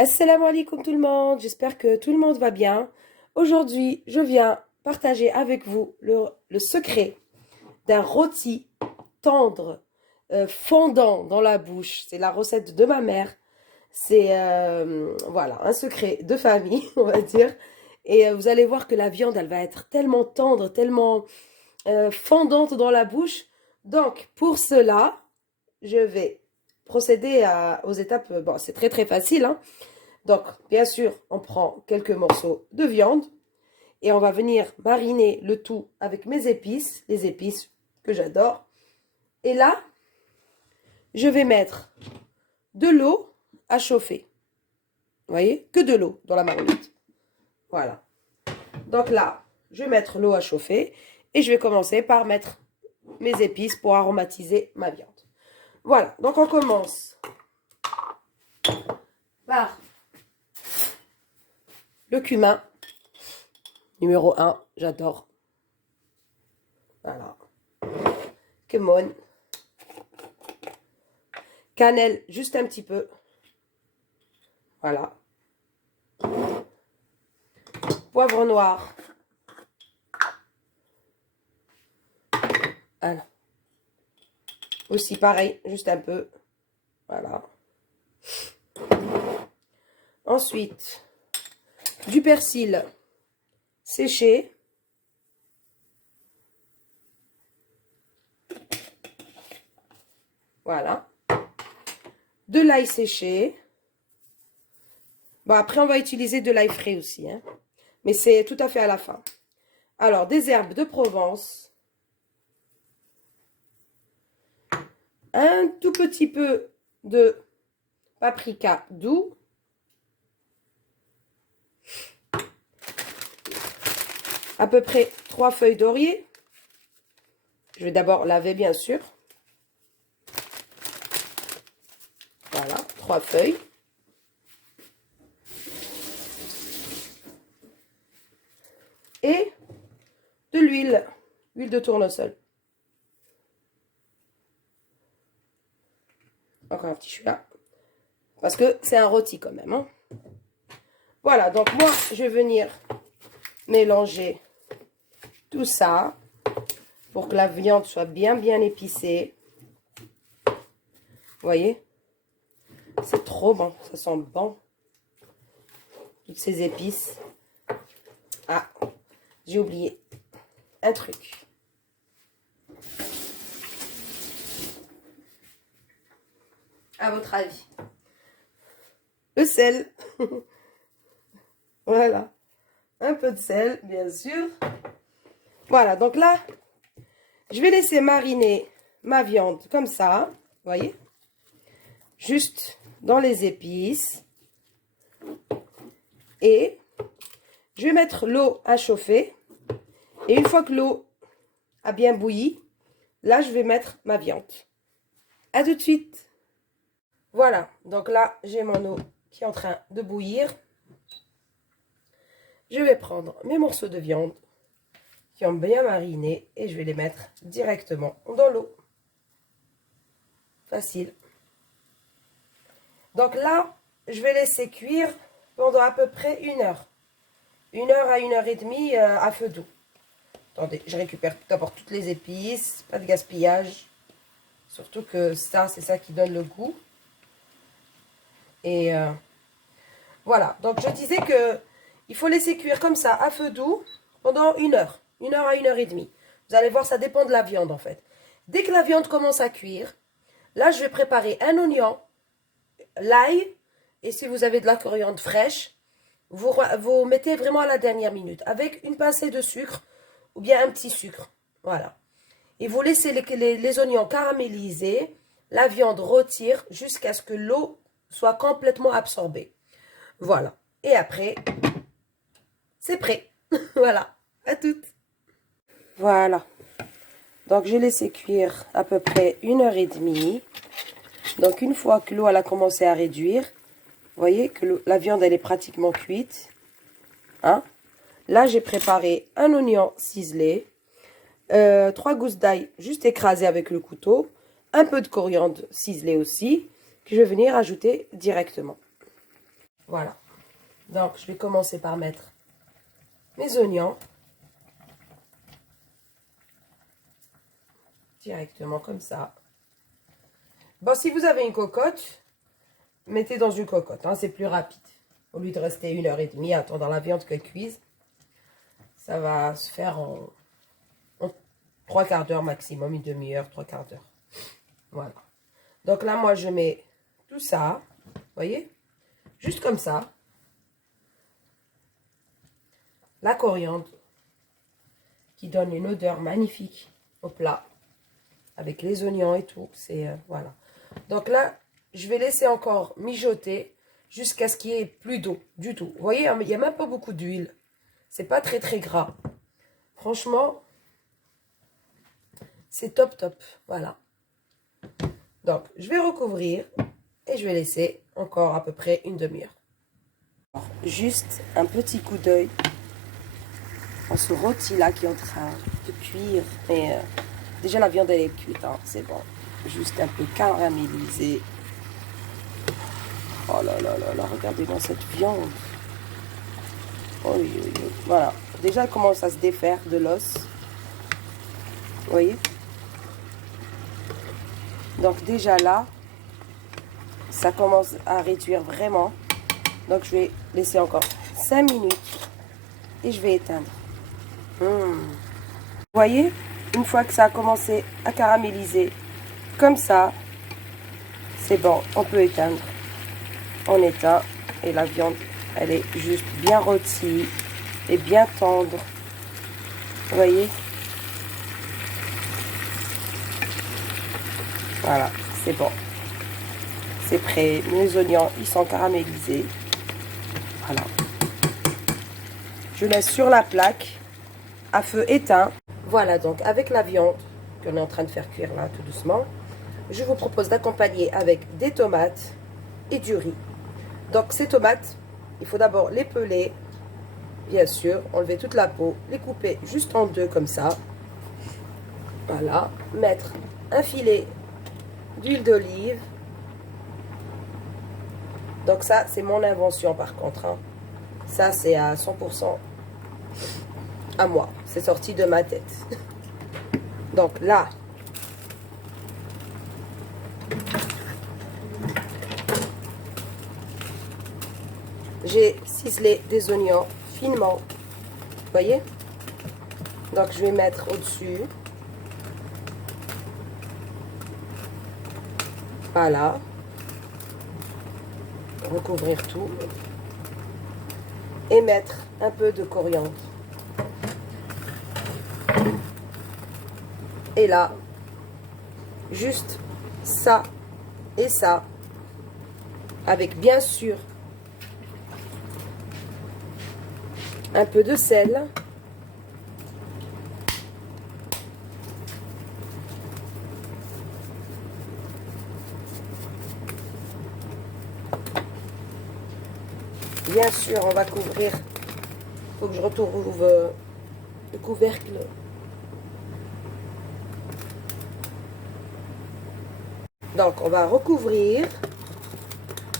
Assalamu alaikum tout le monde, j'espère que tout le monde va bien. Aujourd'hui, je viens partager avec vous le secret d'un rôti tendre, fondant dans la bouche. C'est la recette de ma mère. C'est voilà, un secret de famille, on va dire. Et vous allez voir que la viande, elle va être tellement tendre, tellement fondante dans la bouche. Donc, pour cela, je vais procéder aux étapes. Bon, c'est très très facile, hein. Donc, bien sûr, on prend quelques morceaux de viande et on va venir mariner le tout avec mes épices, les épices que j'adore. Et là, je vais mettre de l'eau à chauffer. Vous voyez? Que de l'eau dans la marmite. Voilà. Donc là, je vais mettre l'eau à chauffer et je vais commencer par mettre mes épices pour aromatiser ma viande. Voilà. Donc, on commence par le cumin. Numéro 1, j'adore. Voilà. Cumin. Cannelle, juste un petit peu. Voilà. Poivre noir. Voilà. Aussi pareil, juste un peu. Voilà. Ensuite, du persil séché. Voilà. De l'ail séché. Bon, après, on va utiliser de l'ail frais aussi, hein. Mais c'est tout à fait à la fin. Alors, des herbes de Provence. Un tout petit peu de paprika doux. À peu près 3 feuilles d'orier. Je vais d'abord laver, bien sûr. Voilà, 3 feuilles. Et de l'huile, huile de tournesol. Encore un petit chouïa. Parce que c'est un rôti quand même, hein. Voilà, donc moi, je vais venir mélanger tout ça pour que la viande soit bien épicée. Vous voyez? C'est trop bon, ça sent bon. Toutes ces épices. Ah, j'ai oublié un truc. À votre avis? Le sel. Voilà. Un peu de sel, bien sûr. Voilà, donc là, je vais laisser mariner ma viande comme ça. Vous voyez? Juste dans les épices. Et je vais mettre l'eau à chauffer. Et une fois que l'eau a bien bouilli, là, je vais mettre ma viande. À tout de suite. Voilà, donc là, j'ai mon eau qui est en train de bouillir. Je vais prendre mes morceaux de viande qui ont bien mariné et je vais les mettre directement dans l'eau. Facile. Donc là, je vais laisser cuire pendant à peu près 1 heure. 1 heure à 1 heure et demie à feu doux. Attendez, je récupère d'abord toutes les épices, pas de gaspillage. Surtout que ça, c'est ça qui donne le goût. Et voilà, donc je disais que il faut laisser cuire comme ça à feu doux pendant 1 heure. 1 heure à 1 heure et demie. Vous allez voir, ça dépend de la viande en fait. Dès que la viande commence à cuire, là je vais préparer un oignon, l'ail, et si vous avez de la coriandre fraîche, vous mettez vraiment à la dernière minute avec une pincée de sucre ou bien un petit sucre. Voilà. Et vous laissez les oignons caraméliser, la viande rôtir jusqu'à ce que l'eau soit complètement absorbée. Voilà. Et après, c'est prêt. Voilà. À toutes. Voilà. Donc, j'ai laissé cuire à peu près 1 heure et demie. Donc, une fois que l'eau a commencé à réduire, vous voyez que la viande, elle est pratiquement cuite. Hein? Là, j'ai préparé un oignon ciselé, 3 gousses d'ail juste écrasées avec le couteau, un peu de coriandre ciselé aussi, que je vais venir ajouter directement. Voilà. Donc, je vais commencer par mettre mes oignons. Directement comme ça. Bon, si vous avez une cocotte, mettez dans une cocotte. Hein, c'est plus rapide. Au lieu de rester 1h30 à attendre la viande qu'elle cuise, ça va se faire en 3/4 d'heure maximum, une demi-heure, 3/4 d'heure. Voilà. Donc là, moi, je mets tout ça. Vous voyez? Juste comme ça. La coriandre qui donne une odeur magnifique au plat. Avec les oignons et tout. C'est voilà. Donc là, je vais laisser encore mijoter jusqu'à ce qu'il n'y ait plus d'eau du tout. Vous voyez, il n'y a même pas beaucoup d'huile. C'est pas très très gras. Franchement, c'est top top. Voilà. Donc, je vais recouvrir et je vais laisser encore à peu près une demi-heure. Juste un petit coup d'œil en ce rôti là qui est en train de cuire. Mais déjà la viande elle est cuite, hein, c'est bon. Juste un peu caramélisé. Oh là là là là, regardez-moi cette viande. Oh, oui, oui, oui. Voilà. Déjà elle commence à se défaire de l'os. Vous voyez? Donc déjà là, ça commence à réduire vraiment. Donc je vais laisser encore 5 minutes et je vais éteindre. Vous voyez, une fois que ça a commencé à caraméliser comme ça, c'est bon, on peut éteindre. On éteint et la viande, elle est juste bien rôtie et bien tendre. Vous voyez? Voilà, c'est bon. C'est prêt. Mes oignons, ils sont caramélisés. Voilà. Je laisse sur la plaque à feu éteint. Voilà, donc avec la viande qu'on est en train de faire cuire là, tout doucement, je vous propose d'accompagner avec des tomates et du riz. Donc ces tomates, il faut d'abord les peler, bien sûr, enlever toute la peau, les couper juste en deux comme ça. Voilà, mettre un filet d'huile d'olive. Donc ça, c'est mon invention par contre. Hein. Ça, c'est à 100% à moi. C'est sorti de ma tête. Donc là, j'ai ciselé des oignons finement. Vous voyez? Donc je vais mettre au-dessus. Voilà. Recouvrir tout. Et mettre un peu de coriandre. Et là, juste ça et ça. Avec bien sûr un peu de sel. Bien sûr, on va couvrir. Il faut que je retrouve le couvercle. Donc, on va recouvrir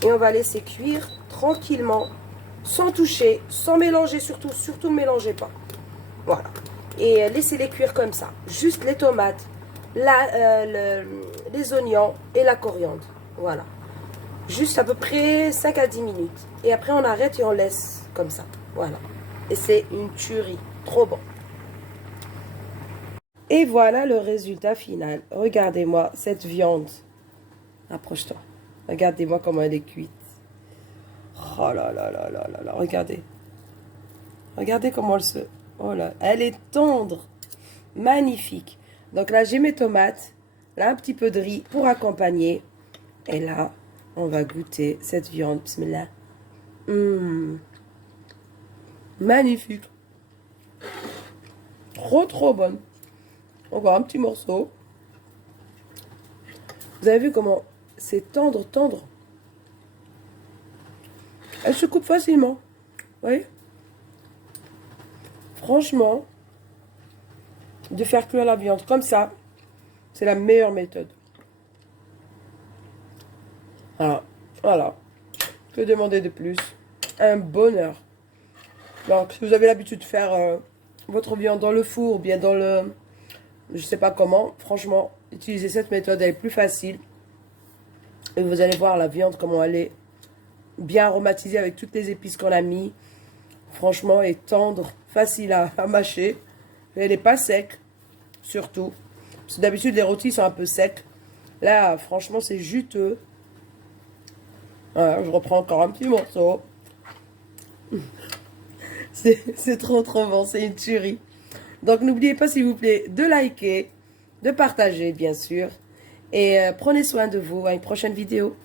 et on va laisser cuire tranquillement, sans toucher, sans mélanger surtout. Surtout ne mélangez pas. Voilà. Et laissez-les cuire comme ça. Juste les tomates, les oignons et la coriandre. Voilà. Juste à peu près 5 à 10 minutes. Et après, on arrête et on laisse comme ça. Voilà. Et c'est une tuerie. Trop bon. Et voilà le résultat final. Regardez-moi cette viande. Approche-toi. Regardez-moi comment elle est cuite. Oh là là là là là là. Regardez. Regardez comment elle se... Oh là. Elle est tendre. Magnifique. Donc là, j'ai mes tomates. Là, un petit peu de riz pour accompagner. Et là, on va goûter cette viande. Bismillah. Magnifique. Trop, trop bonne. Encore un petit morceau. Vous avez vu comment c'est tendre, tendre. Elle se coupe facilement. Vous voyez? Franchement, de faire cuire la viande comme ça, c'est la meilleure méthode. Alors, voilà. Que demander de plus? un bonheur. Donc, si vous avez l'habitude de faire votre viande dans le four ou bien dans le... Je sais pas comment. Franchement, utilisez cette méthode, elle est plus facile. Et vous allez voir la viande, comment elle est bien aromatisée avec toutes les épices qu'on a mis. Franchement, elle est tendre, facile à mâcher. Et elle n'est pas sec, surtout. Parce que d'habitude, les rôtis sont un peu secs. Là, franchement, c'est juteux. Voilà, je reprends encore un petit morceau. C'est trop trop bon, c'est une tuerie. Donc n'oubliez pas s'il vous plaît de liker, de partager bien sûr. Et prenez soin de vous, à une prochaine vidéo.